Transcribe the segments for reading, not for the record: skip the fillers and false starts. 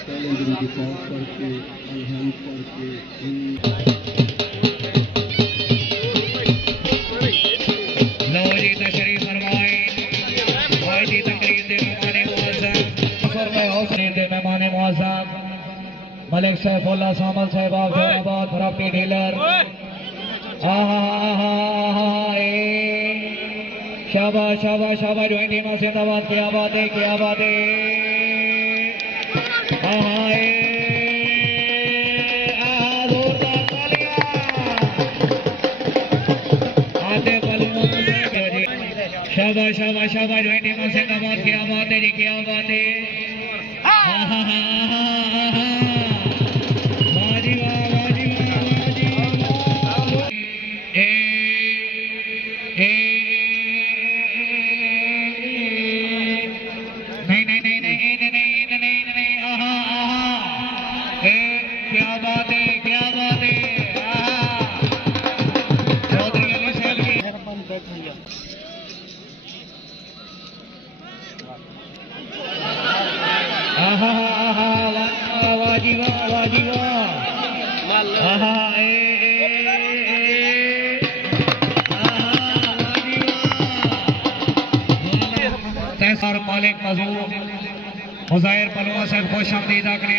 पहले गुरु की पाक करके अलहम्द करके लो जी तशरीफ फरमाए भाई जी तकरीर दे मेहमान मुअज़्ज़म फरमाए हौसले दे मेहमान मुअज़्ज़म मलिक सैफुल्लाह सामल साहब जौनाबाद प्रॉपर्टी डीलर शाबाश शाबाश शाबाश ज्वाइंट टीम जिंदाबाद क्या बात है क्या बात है जोरदार तालियां आते बलून शाबाश शाबाश शाबाश ज्वाइंट टीम जिंदाबाद क्या बात है जी क्या बात है क्या बात है क्या बात है चौधरी अली साहब की वाजी वाह वाजी वाह तहसार मालिक मजूर मुजाहिर पलवा साहब खुश आमदीद आखने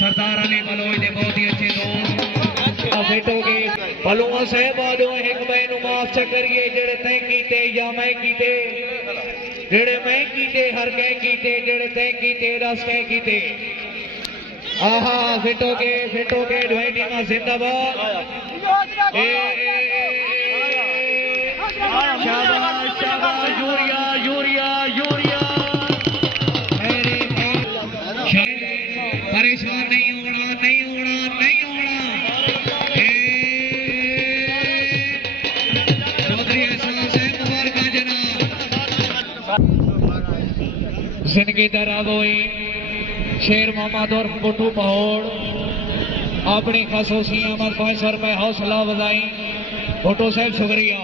सरदार अली बलोच दे बहुत ही अच्छे दोस्त बेटोगे पलवा साहब आदो एक मैनू माफ च करिए जेड़े तय कीते या मैं कीते जेड़े मैं कीते हर कह कीते जेड़े तय कीते दस कह कीते आहा बेटोगे ढोई टीमा जिंदाबाद शाबाश शाबाश यूरिया यूरिया यूरिया परेशान नहीं होना नहीं होना नहीं होना चौधरी एहसान साहब मुबारक जनाब जिंदगी दराबोई शेर मोहम्मद और बुट्टू पहोड़ अपनी खसूसी आमद 500 रुपए हौसला बधाई बुट्टू साहब शुक्रिया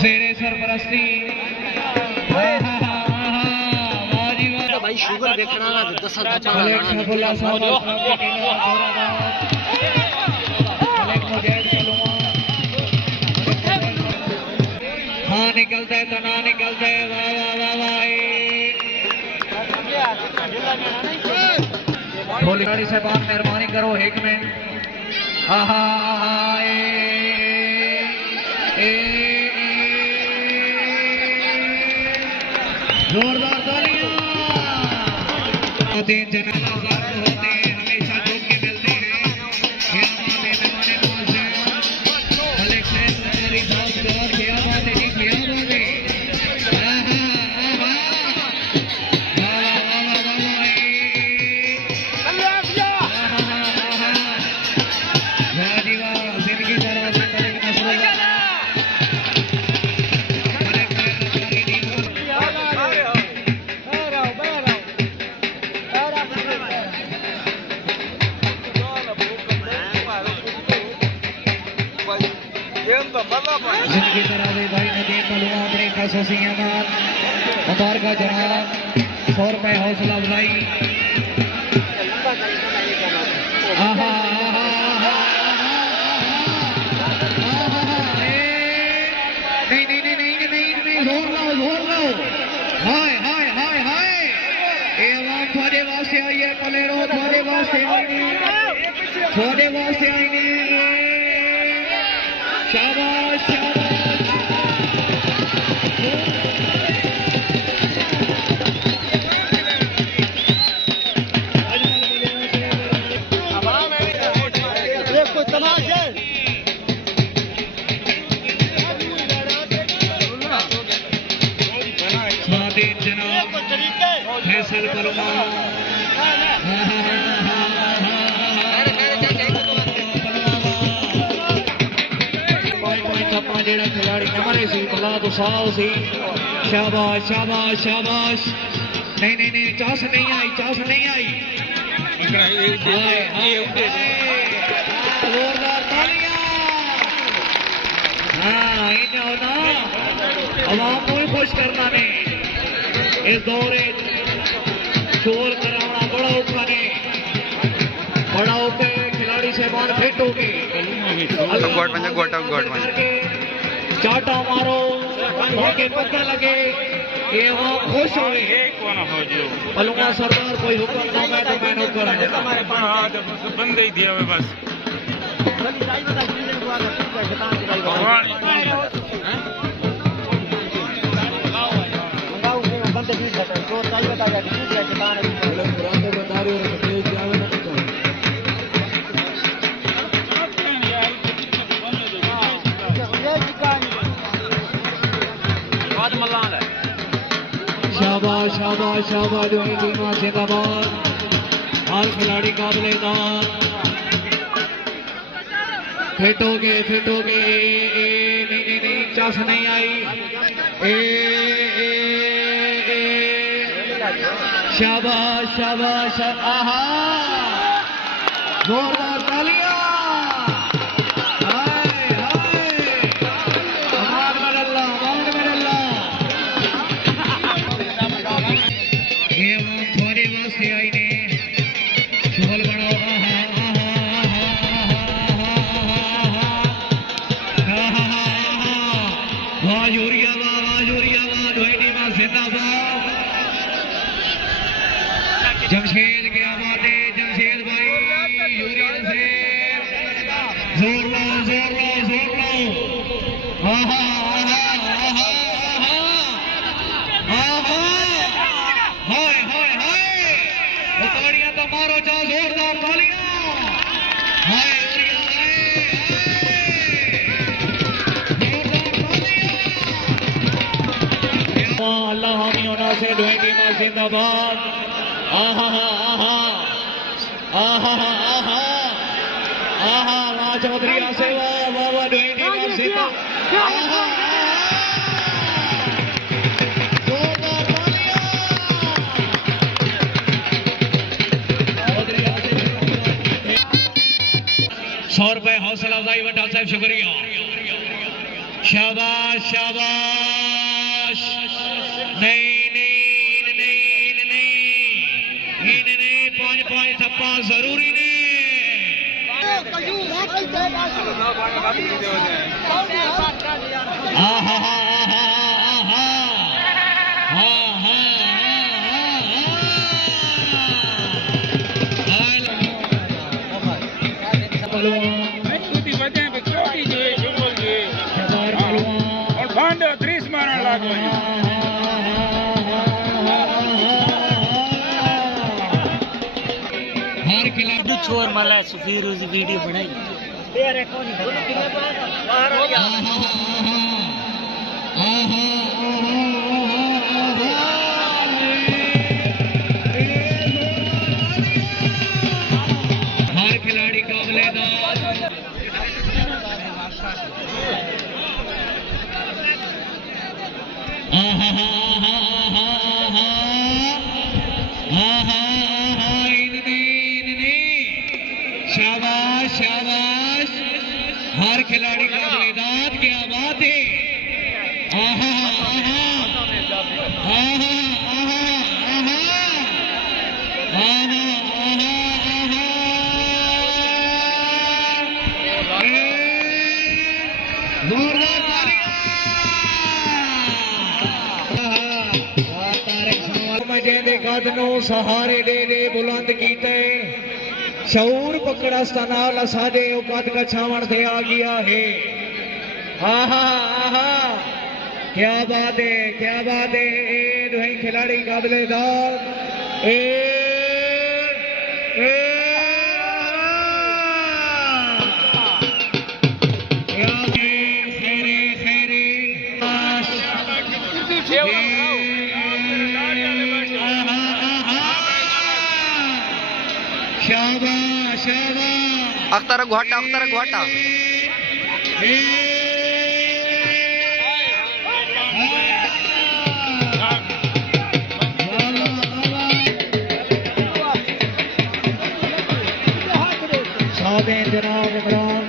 ज़ेरे सरपरस्ती भाई शुगर देखना ना 10 हाँ निकलता है तना निकलता है वाह वाह वाह वाह गाड़ी से बात मेहरबानी करो एक मिनट जोरदार तालियां जनाजा होते हैं हमेशा जोक के मिलते हैं क्या बात है मेहमान मुअज़्ज़म मलिक साहब मेरी बात क्या बात है जी क्या बात है जिंदगी करावे भाई नदीम पलवा अपनी खसूसियां मुबारक जनाब 100 रुपए हौसला अफजाई। आहा नहीं नहीं नहीं नहीं नहीं नहीं जोर लो हाय हाय हाय हाय ये आवाम थोड़े वास्ते आई है पलेरो थोड़े वास्ते आई नहीं शाबाश शाबाश फैसल पलवा जेड़ा खिलाड़ी नंबर सी भला तो साल सी शाबाश शाबाश शाबाश नहीं नहीं नहीं चास नहीं आई जोरदार तालियां। हाँ इन्हें ना अवाम को खुश करना ने इस दौरे शोर कराना बड़ा औखा ने बड़ा औखे खिलाड़ी साहबान फिट हो गए चाटा मारो मौके पक्का लगे ये वहाँ खुश हुए पलूंगा सरदार कोई हुक्म ना मैं तो मैं नौकर बंद ही दिया हुआ बस शाबाश शाबाश शाबाश दोनों टीमां जिंदाबाद हर खिलाड़ी काबिलेदार फिट हो गए नहीं नहीं नहीं चास नहीं आई शाबाश शाबाश आहा जोरदार तालियां जमशेद के आबादे जमशेद भाई यूरिया से जोर लो आहा हाय हाय हाय तालियां तो मारो जा जोरदार तालियां हाय यूरिया अल्लाह हामी होना से दोनों टीमां जिंदाबाद चौधरी से वाह ₹100 हौसला अफजाई वड्डा साहब शुक्रिया शाबाश शाबाश नहीं पांच थप्पा जरूरी ने छोर मला सुफीर उस वीडियो बनाई हर खिलाड़ी काबिलेदार शाबाश शाबाश हर खिलाड़ी काबिलेदार सहारे दे दे बुलंद कीते शऊर पकड़ा नाल साजे औकात का छावण थे आ गया है। आहा आहा क्या बात है, क्या बात है। ए दुई खिलाड़ी काबिलेदार शाबाश शाबाश अख्तर घाटा सादे जनाब इमरान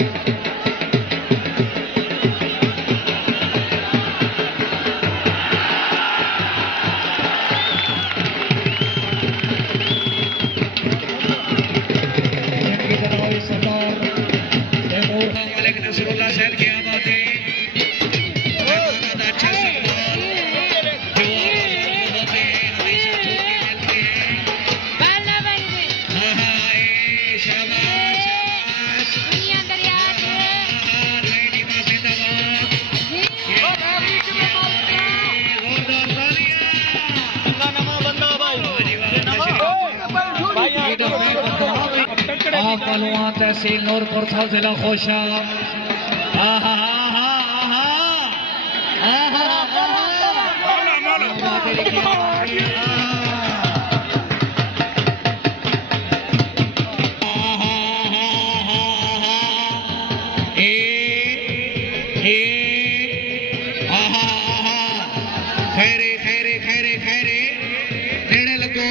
पहलवान तहसील नूरपुर था जिला खोशा। खैरे खैरे खैरे खैरे नेड़े लगो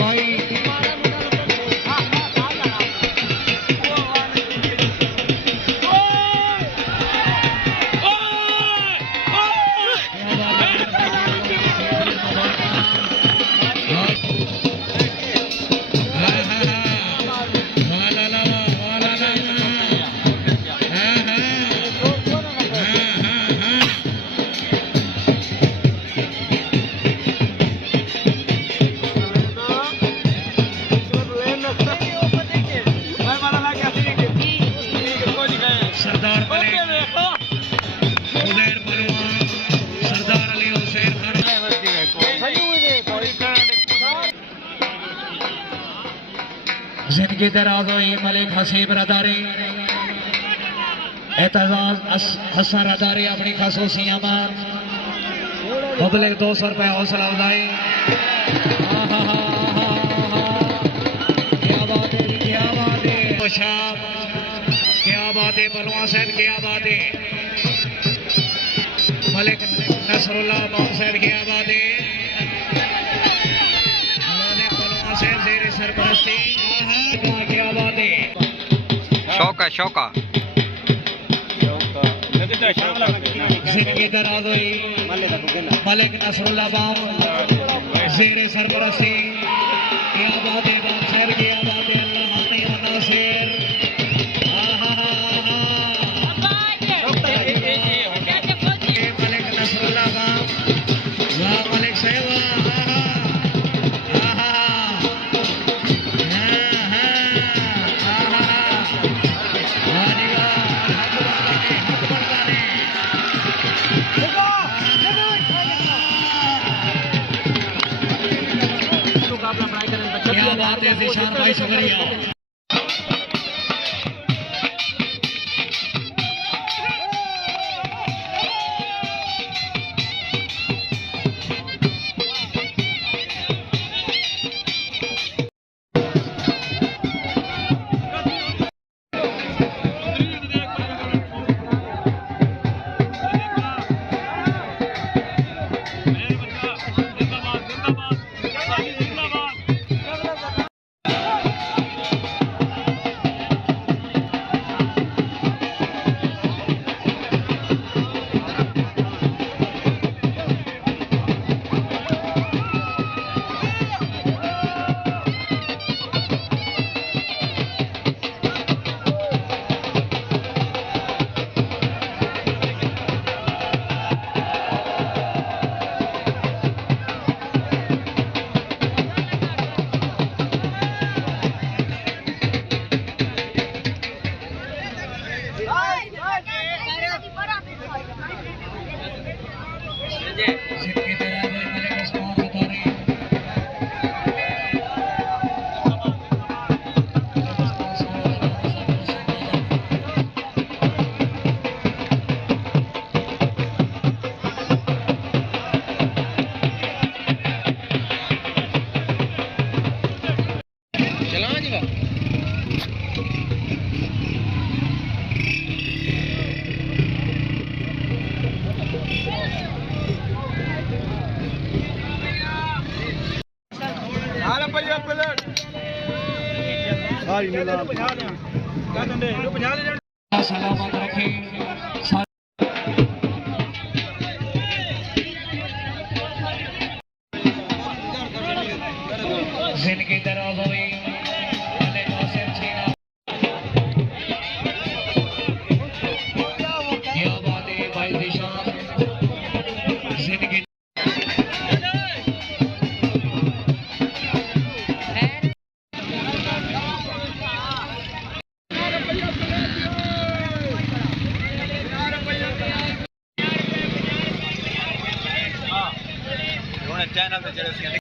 भाई जिनकी दराज हुई मलिक हसीब रदारी एतजाज हसन रदारी अपनी खसूसियां मार मुबलिक 200 रुपए हौसला अफजाई। क्या बात है, क्या बात है, क्या बात है बलवा सैद, क्या बात है मलिक नसरुल्लाह बाब सैद, क्या बात है बलवा सैद जेर सरपरस्ती। क्या बात है शौका जिनकी दराज हुई मलिक नसरुल्लाह बाम जेर सरपरस्ती। क्या बात है बाम सैद, क्या बात है अल्लाह नासिर। मलिक नसरुल्लाह बाम वाह मलिक सेवा क्या बात है जिशान भाई, शुक्रिया। जिनकी दराज़ मलिक उस्मान बुखारी सलामत रखे जिनकी दराज हुई मलिक कासिम छीना या बात है भाई निशान जिनकी चैनल पे चले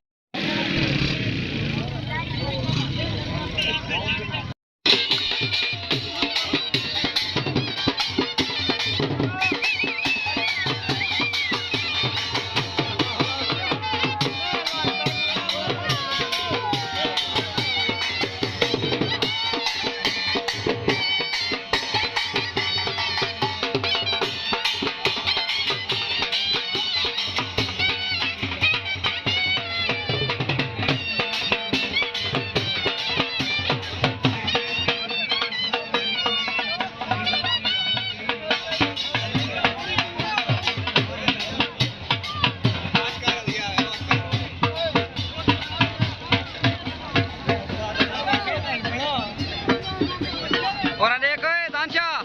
और देखो दानशाह